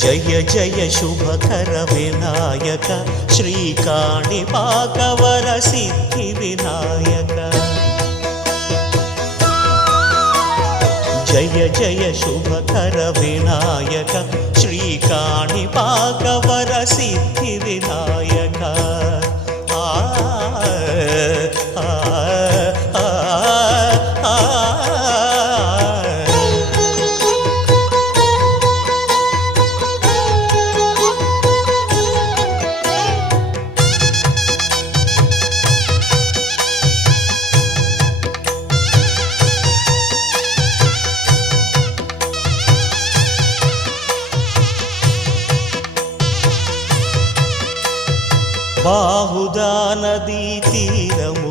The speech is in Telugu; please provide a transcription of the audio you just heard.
జయ జయ శుభకర వినాయక శ్రీకాణిపాకవర సిద్ధి వినాయక జయ జయ శుభకర వినాయక శ్రీకాణిపాకవర సిద్ధి వినాయక బాహుదా నదీ తీరము